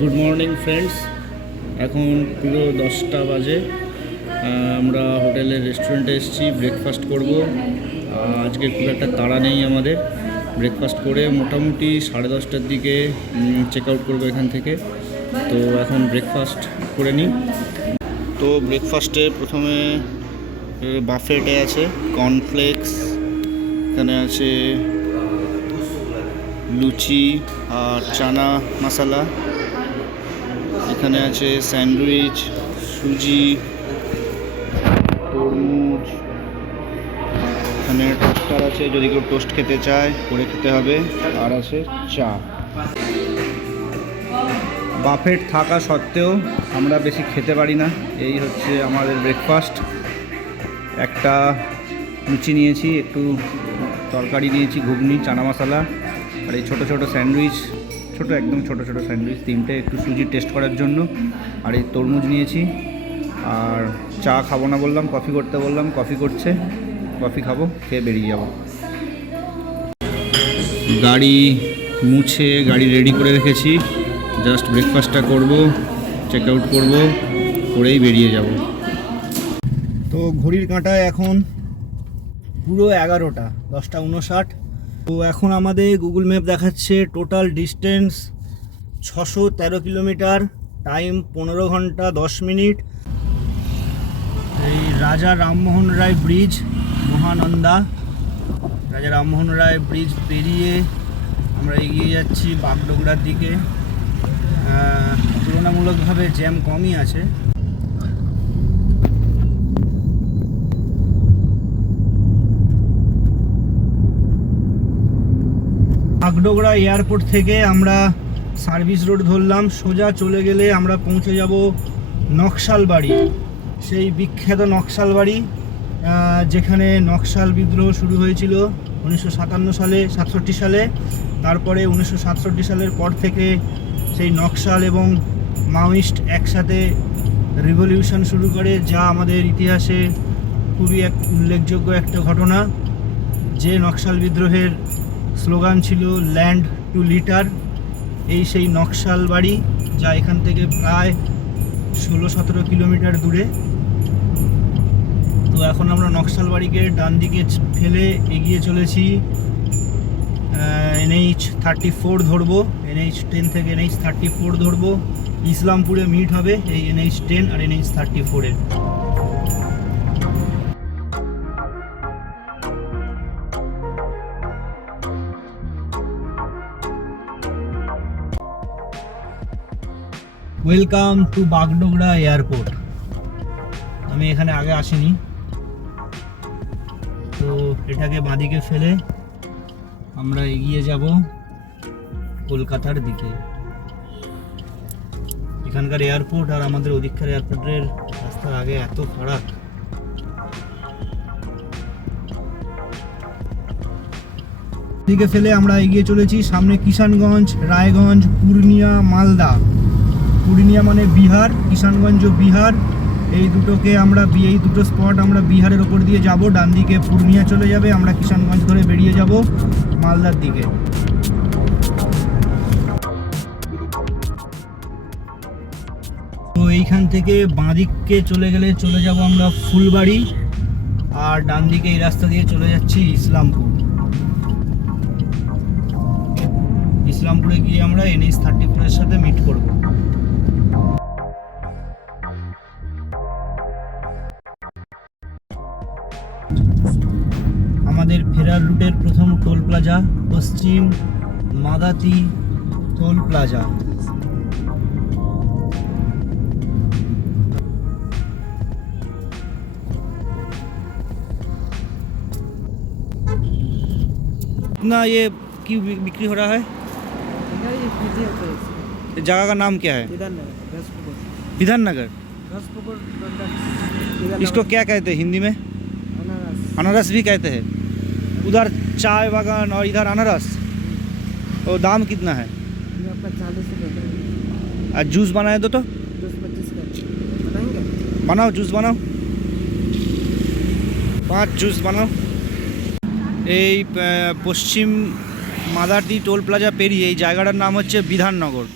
Good morning friends. এখন পুরো 10টা বাজে। আমরা হোটেলের রেস্টুরেন্টে এসেছি, ব্রেকফাস্ট করব। আজকে খুব একটা তাড়া নেই আমাদের। ব্রেকফাস্ট করে মোটামুটি 10:30টার দিকে চেক আউট করবো এখান থেকে। তো এখন ব্রেকফাস্ট করে নিই। তো ব্রেকফাস্টে প্রথমে বাফেটে আছে কর্নফ্লেক্স, এখানে আছে লুচি আর চানা মশলা, এখানে আছে স্যান্ডউইচ, সুজি, তরমুজ, এখানে টোস্টার আছে, যদি কেউ টোস্ট খেতে চায় করে খেতে হবে, আর আছে চা। বাফেট থাকা সত্ত্বেও আমরা বেশি খেতে পারি না। এই হচ্ছে আমাদের ব্রেকফাস্ট। একটা লুচি নিয়েছি, একটু তরকারি নিয়েছি, ঘুগনি, চানা মশলা, আর এই ছোটো ছোটো স্যান্ডউইচ, একদম ছোটো স্যান্ডউইচ তিনটে, একটু সুজি টেস্ট করার জন্য। আর এই তরমুজ নিয়েছি। আর চা খাবো না বললাম, কফি করতে বললাম, কফি করছে, কফি খাবো, খেয়ে বেরিয়ে যাব। গাড়ি মুছে গাড়ি রেডি করে রেখেছি, জাস্ট ব্রেকফাস্টটা করব, চেক আউট করবো, করেই বেরিয়ে যাব। তো ঘড়ির কাঁটায় এখন পুরো 11টা, 10:59। তো এখন আমাদের গুগল ম্যাপ দেখাচ্ছে টোটাল ডিস্টেন্স 613 কিলোমিটার, টাইম 15 ঘন্টা 10 মিনিট। এই রাজা রামমোহন রায় ব্রিজ, মহানন্দা রাজা রামমোহন রায় ব্রিজ পেরিয়ে আমরা এগিয়ে যাচ্ছি বাগডোগরার দিকে। তুলনামূলকভাবে জ্যাম কমই আছে। বাগডোগরা এয়ারপোর্ট থেকে আমরা সার্ভিস রোড ধরলাম, সোজা চলে গেলে আমরা পৌঁছে যাব নকশালবাড়ি, সেই বিখ্যাত নকশালবাড়ি, যেখানে নকশাল বিদ্রোহ শুরু হয়েছিল 1957 সালে। তারপরে 1967 সালের পর থেকে সেই নকশাল এবং মাওয়িস্ট একসাথে রিভলিউশন শুরু করে, যা আমাদের ইতিহাসে খুবই উল্লেখযোগ্য একটা ঘটনা। যে নকশাল বিদ্রোহের স্লোগান ছিল ল্যান্ড টু লিটার, এই সেই নকশাল বাড়ি, যা এখান থেকে প্রায় 16-17 কিলোমিটার দূরে। তো এখন আমরা নকশাল বাড়িকে ডান দিকে ফেলে এগিয়ে চলেছি। NH 34 ধরবো, NH 10 থেকে NH 34 ধরবো। ইসলামপুরে মিট হবে এই NH 10 আর NH 34-এর। Welcome to Bagdogra airport. আমি এখানে আগে আসিনি, তো এটাকে বাঁদিকে ফেলে আমরা এগিয়ে যাব কলকাতার দিকে। এখানকার এয়ারপোর্ট আর আমাদের ওদিককার এয়ারপোর্টের রাস্তার আগে এত ফারাক। দিকে ফেলে আমরা এগিয়ে চলেছি, সামনে কিষানগঞ্জ, রায়গঞ্জ, পূর্ণিয়া, মালদা। পূর্ণিয়া মানে বিহার, কিষানগঞ্জ বিহার। এই দুটো স্পট আমরা বিহারের ওপর দিয়ে যাব। ডান দিকে পূর্ণিয়া চলে যাবে, আমরা কিষানগঞ্জ ধরে বেরিয়ে যাব মালদার দিকে। তো এইখান থেকে বাঁদিকে চলে গেলে চলে যাব আমরা ফুলবাড়ি, আর ডান দিকে এই রাস্তা দিয়ে চলে যাচ্ছি ইসলামপুর। ইসলামপুরে গিয়ে আমরা NH 34-এর সাথে মিট করব। আমাদের ফেরার রুটের প্রথম টোল প্লাজা পশ্চিম মাদাতি টোল প্লাজা। ना ये क्यों बिक्री हो रहा है? जगह का नाम क्या है? विधान नगर। इसको क्या कहते हैं हिंदी में? अनारस भी कहते हैं। उधर चाय बागान और इधर अनारस। और दाम कितना है? 40 रुपये। और जूस बनाए दो तो 10-25 का बनाएंगे। बनाओ, जूस बनाओ, 5 जूस बनाओ। এই পশ্চিম মাদারটি টোল প্লাজা পেরিয়ে এই জায়গাটার নাম হচ্ছে বিধাননগর।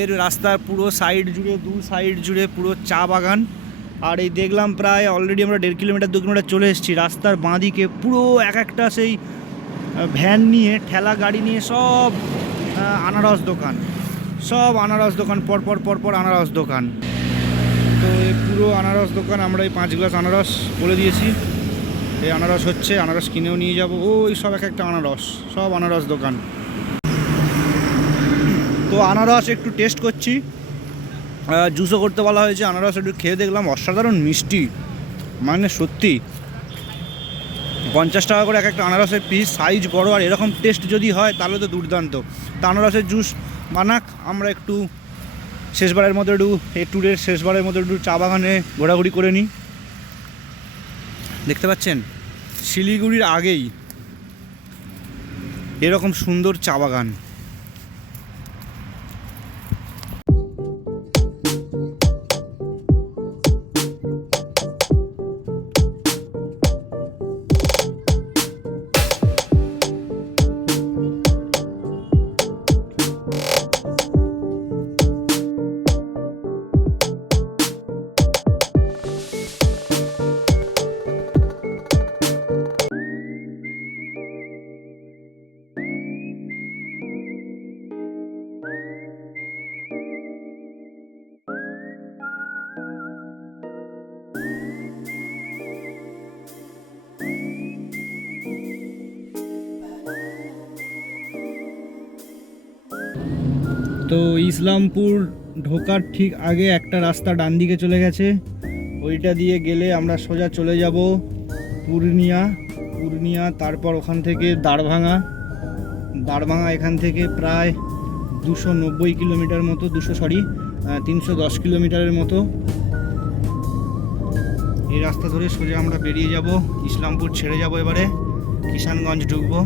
এর রাস্তার পুরো সাইড জুড়ে, দু সাইড জুড়ে পুরো চা বাগান। আর এই দেখলাম প্রায় অলরেডি আমরা 1.5 কিলোমিটার 2 কিলোমিটার চলে এসেছি। রাস্তার বাঁদিকে পুরো এক একটা সেই ভ্যান নিয়ে, ঠেলা গাড়ি নিয়ে সব আনারস দোকান, সব আনারস দোকান, পরপর পরপর আনারস দোকান। তো এই পুরো আনারস দোকান। আমরা এই 5 গ্লাস আনারস বলে দিয়েছি, এই আনারস হচ্ছে, আনারস কিনেও নিয়ে যাবো। ওই সব এক একটা আনারস, সব আনারস দোকান। তো আনারস একটু টেস্ট করছি, জুসও করতে বলা হয়েছে। আনারস একটু খেয়ে দেখলাম, অসাধারণ মিষ্টি, মানে সত্যি। 50 টাকা করে এক একটা আনারসের পিস, সাইজ বড়, আর এরকম টেস্ট যদি হয় তাহলে তো দুর্দান্ত। তা আনারসের জুস বানাক, আমরা একটু শেষবারের মতো এই ট্যুরের শেষবারের মতো একটু চা বাগানে ঘোরাঘুরি করে নিই। দেখতে পাচ্ছেন শিলিগুড়ির আগেই এরকম সুন্দর চা বাগান। তো ইসলামপুর ঢোকার ঠিক আগে একটা রাস্তা ডান দিকে চলে গেছে, ওইটা দিয়ে গেলে আমরা সোজা চলে যাব পূর্ণিয়া, তারপর ওখান থেকে দাঁড়ভাঙা। এখান থেকে প্রায় 290 কিলোমিটার মতো, 310 কিলোমিটারের মতো। এই রাস্তা ধরে সোজা আমরা বেরিয়ে যাব, ইসলামপুর ছেড়ে যাব, এবারে কিষানগঞ্জ ঢুকবো।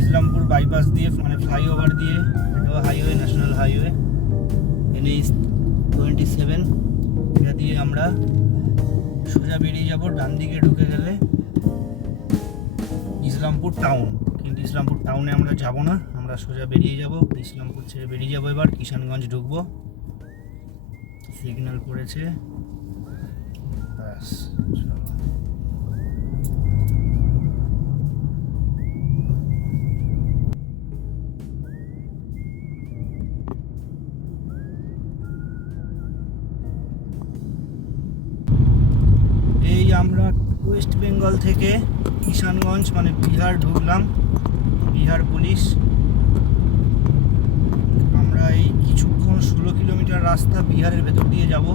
ইসলামপুর বাইপাস দিয়ে, মানে ফ্লাইওভার দিয়ে, এটা হাইওয়ে, ন্যাশনাল হাইওয়ে NH-27, এটা দিয়ে আমরা সোজা বেরিয়ে যাব। ডান দিকে ঢুকে গেলে ইসলামপুর টাউন, কিন্তু ইসলামপুর টাউনে আমরা যাব না, আমরা সোজা বেরিয়ে যাব, ইসলামপুর ছেড়ে বেরিয়ে যাব। এবার কিষানগঞ্জ ঢুকবো, সিগন্যাল পড়েছে, ব্যাস। এই আমরা ওয়েস্ট বেঙ্গল থেকে কিষানগঞ্জ, মানে বিহার ঢুকলাম, বিহার পুলিশ। আমরা এই কিছুক্ষণ 16 কিলোমিটার রাস্তা বিহারের ভেতর দিয়ে যাব।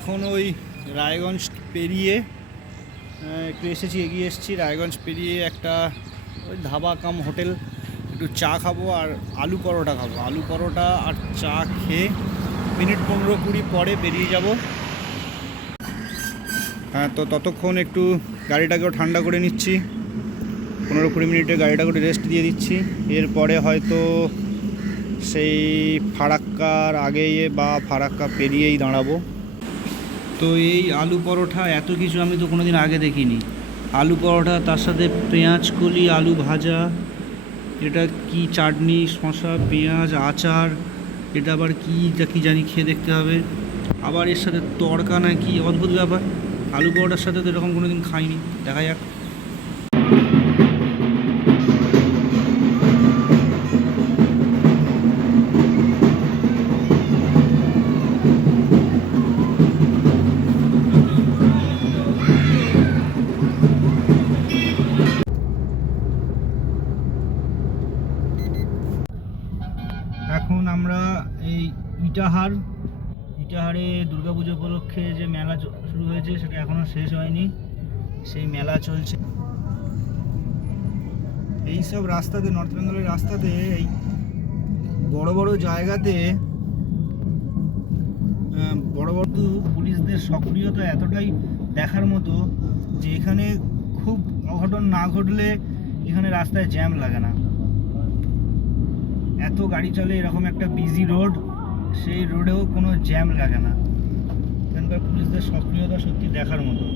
এখন ওই রায়গঞ্জ পেরিয়ে একটু এগিয়ে এসেছি। রায়গঞ্জ পেরিয়ে একটা ওই ধাবা কাম হোটেল, একটু চা খাবো আর আলু পরোটা খাবো। আলু পরোটা আর চা খেয়ে মিনিট 15-20 পরে বেরিয়ে যাব। হ্যাঁ, তো ততক্ষণ একটু গাড়িটাকেও ঠান্ডা করে নিচ্ছি। 15-20 মিনিটে গাড়িটাকে রেস্ট দিয়ে দিচ্ছি। এরপরে হয়তো সেই ফারাক্কার আগেই বা ফারাক্কা পেরিয়েই দাঁড়াবো। তো এই আলু পরোটা এত কিছু আমি তো কোনো দিন আগে দেখিনি। আলু পরোটা, তার সাথে পেঁয়াজ কলি, আলু ভাজা, এটা কি চাটনি, শসা, পেঁয়াজ, আচার, এটা আবার কি জানি, খেয়ে দেখতে হবে। আবার এর সাথে তড়কা না কি অদ্ভুত ব্যাপার। আলু পরোটার সাথে তো এরকম কোনো দিন খাইনি, দেখা যাক। এখন আমরা এই ইটাহারে দুর্গাপুজো উপলক্ষে যে মেলা শুরু হয়েছে সেটা এখনও শেষ হয়নি, সেই মেলা চলছে। এই সব রাস্তাতে, নর্থ বেঙ্গলের রাস্তাতে, এই বড় বড় জায়গাতে বড় বড় পুলিশদের সক্রিয়তা এতটাই দেখার মতো যে এখানে খুব অঘটন না ঘটলে এখানে রাস্তায় জ্যাম লাগে না। এত গাড়ি চলে, এরকম একটা বিজি রোড, সেই রোডেও কোনো জ্যাম লাগে না। এখানকার পুলিশদের সক্রিয়তা সত্যি দেখার মতো।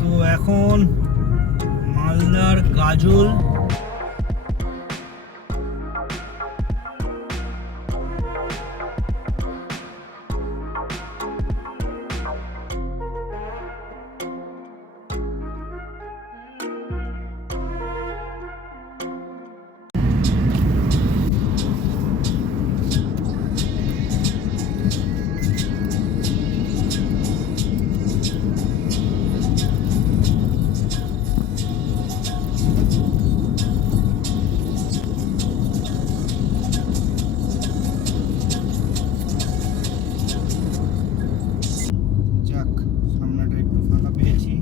তো এখন মালদার গাজল, যাক সামনেটা একটু ফাঁকা পেয়েছি।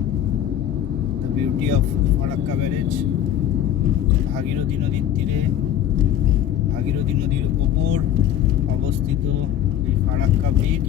The beauty of Farakka barrage, Bhagirathi নদীর তীরে, ভাগীরথী নদীর ওপর অবস্থিত এই ফারাক্কা ব্রিজ।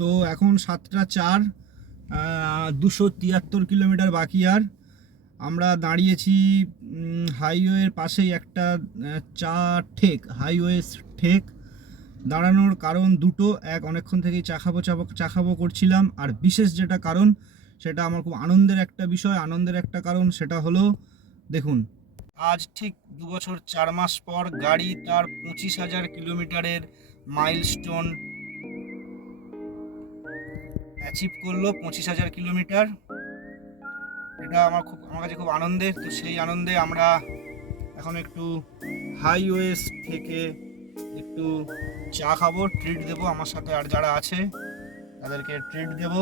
তো এখন 7টা 4, 273 কিলোমিটার বাকি। আর আমরা দাঁড়িয়েছি হাইওয়ের পাশেই একটা চা ঠেক, হাইওয়ে ঠেক। দাঁড়ানোর কারণ দুটো, এক অনেকক্ষণ থেকেই চা খাবো করছিলাম, আর বিশেষ যেটা কারণ সেটা আমার খুব আনন্দের একটা বিষয়, আনন্দের একটা কারণ, সেটা হলো দেখুন, আজ ঠিক 2 বছর 4 মাস পর গাড়ি তার 25,000 কিলোমিটারের মাইলস্টোন অ্যাচিভ করলো। 25,000 কিলোমিটার, এটা আমার কাছে খুব আনন্দের। তো সেই আনন্দে আমরা এখন একটু হাইওয়েস থেকে একটু চা খাবো, ট্রিট দেবো আমার সাথে আর যারা আছে। তাদেরকে ট্রিট দেব,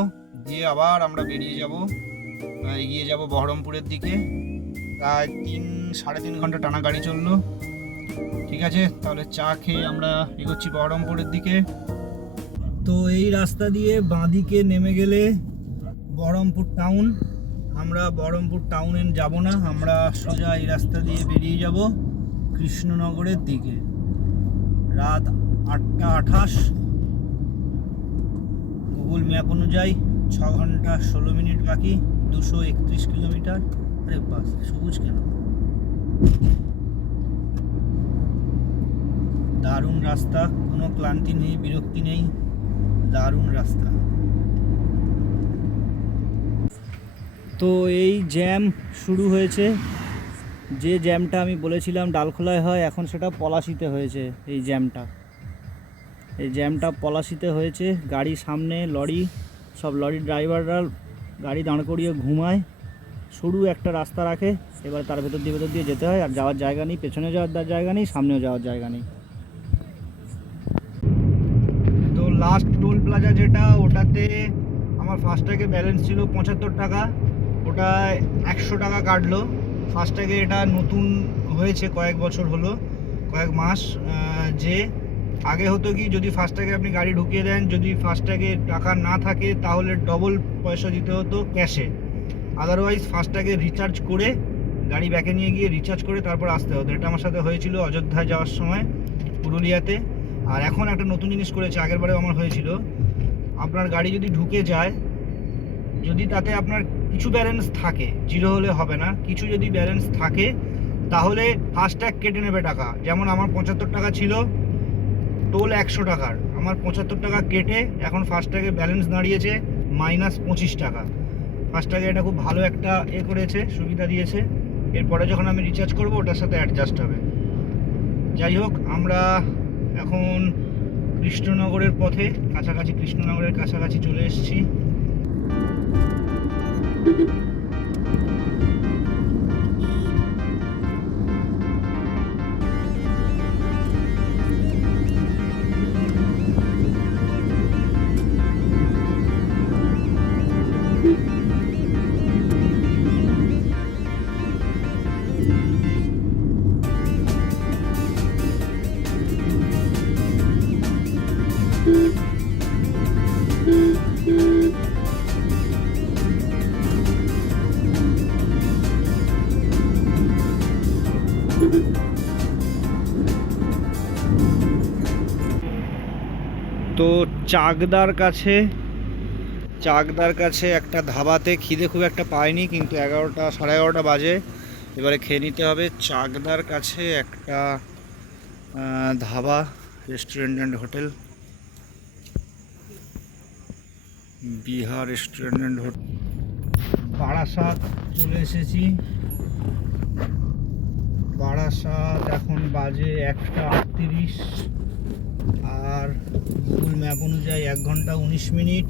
দিয়ে আবার আমরা বেরিয়ে যাব, এগিয়ে যাব বহরমপুরের দিকে। প্রায় 3-3.5 ঘন্টা টানা গাড়ি চললো। ঠিক আছে, তাহলে চা খেয়ে আমরা এগোচ্ছি বহরমপুরের দিকে। তো এই রাস্তা দিয়ে বাঁদিকে নেমে গেলে বহরমপুর টাউন। আমরা বহরমপুর টাউনে যাব না, আমরা সোজা এই রাস্তা দিয়ে বেরিয়ে যাব কৃষ্ণনগরের দিকে। রাত 8:28, গুগল ম্যাপ অনুযায়ী 6 ঘন্টা 16 মিনিট বাকি, 231 কিলোমিটার। আরে বাস, সবুজ কেন? দারুণ রাস্তা, কোনো ক্লান্তি নেই, বিরক্তি নেই, দারুণ রাস্তা। তো এই জ্যাম শুরু হয়েছে, যে জ্যামটা আমি বলেছিলাম ডালখোলায় হয়, এখন সেটা পলাশিতে হয়েছে। এই জ্যামটা পলাশিতে হয়েছে। গাড়ি সামনে, লরি, সব লরির ড্রাইভাররা গাড়ি দাঁড় করিয়ে ঘুমায়, সরু একটা রাস্তা রাখে, এবার তার ভেতর দিয়ে যেতে হয়। আর যাওয়ার জায়গা নেই, পেছনে যাওয়ার জায়গা নেই, সামনেও যাওয়ার জায়গা নেই। তো লাস্ট টোল প্লাজা যেটা, ওটাতে আমার ফাস্ট্যাগে ব্যালেন্স ছিল 75 টাকা, ওটা 100 টাকা কাটলো। ফাস্ট্যাগে এটা নতুন হয়েছে, কয়েক বছর হলো, কয়েক মাস। যে আগে হতো কি, যদি ফাস্ট্যাগে আপনি গাড়ি ঢুকিয়ে দেন, যদি ফাস্ট্যাগে টাকা না থাকে তাহলে ডবল পয়সা দিতে হতো ক্যাশে। আদারওয়াইজ ফাস্ট্যাগে রিচার্জ করে গাড়ি ব্যাকে নিয়ে গিয়ে রিচার্জ করে তারপর আসতে হতো। এটা আমার সাথে হয়েছিল অযোধ্যায় যাওয়ার সময়, পুরুলিয়াতে। আর এখন একটা নতুন জিনিস করেছে, আগেরবারেও আমার হয়েছিল, আপনার গাড়ি যদি ঢুকে যায়, যদি তাতে আপনার কিছু ব্যালেন্স থাকে, জিরো হলে হবে না, কিছু যদি ব্যালেন্স থাকে তাহলে ফাস্ট্যাগ কেটে নেবে টাকা। যেমন আমার 75 টাকা ছিল, টোল 100 টাকার, আমার 75 টাকা কেটে এখন ফাস্ট্যাগে ব্যালেন্স দাঁড়িয়েছে -25 টাকা। ফাস্ট্যাগে এটা খুব ভালো একটা করেছে, সুবিধা দিয়েছে। এরপরে যখন আমি রিচার্জ করব ওটার সাথে অ্যাডজাস্ট হবে। যাই হোক, আমরা এখন কৃষ্ণনগরের পথে, কৃষ্ণনগরের কাছাকাছি চলে এসেছি। তো চাকদার কাছে একটা ধাবাতে খিদে খুব একটা পাইনি, কিন্তু 11টা 11:30 বাজে, এবারে খেয়ে নিতে হবে। চাকদার কাছে একটা dhaba, restaurant and hotel, Bihar restaurant and hotel. Barasat চলে এসেছি। বারাসাত এখন বাজে 1:38, আর গুগল ম্যাপ অনুযায়ী 1 ঘন্টা 19 মিনিট।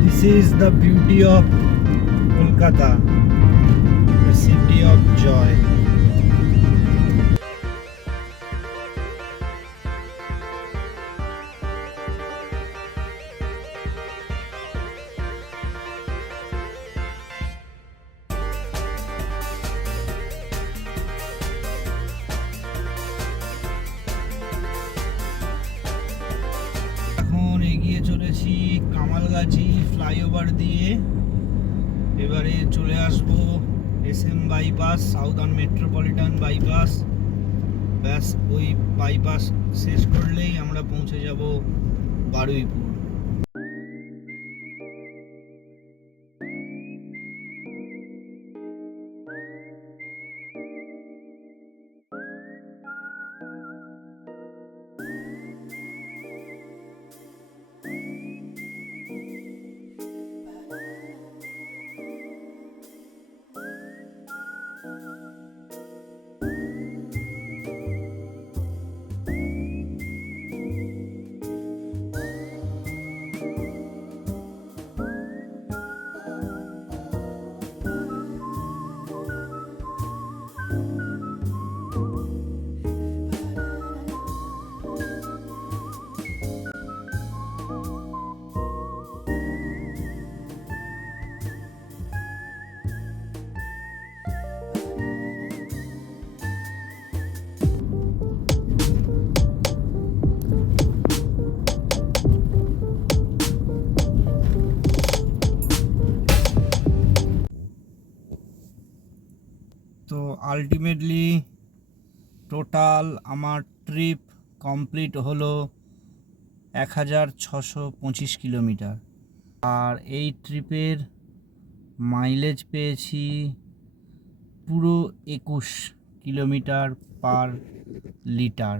This is the beauty of Kolkata, the city of joy. এগিয়ে চলেছি কামালগাছি ফ্লাইওভার দিয়ে, এবারে চলে আসবো SM bypass, southern metropolitan bypass. ব্যাস, ওই বাইপাস শেষ করলেই আমরা পৌঁছে যাব বারুইপুর। তো আলটিমেটলি টোটাল আমার ট্রিপ কমপ্লিট হলো 1625 কিলোমিটার। আর এই ট্রিপের মাইলেজ পেয়েছি পুরো 21 কিলোমিটার পার লিটার।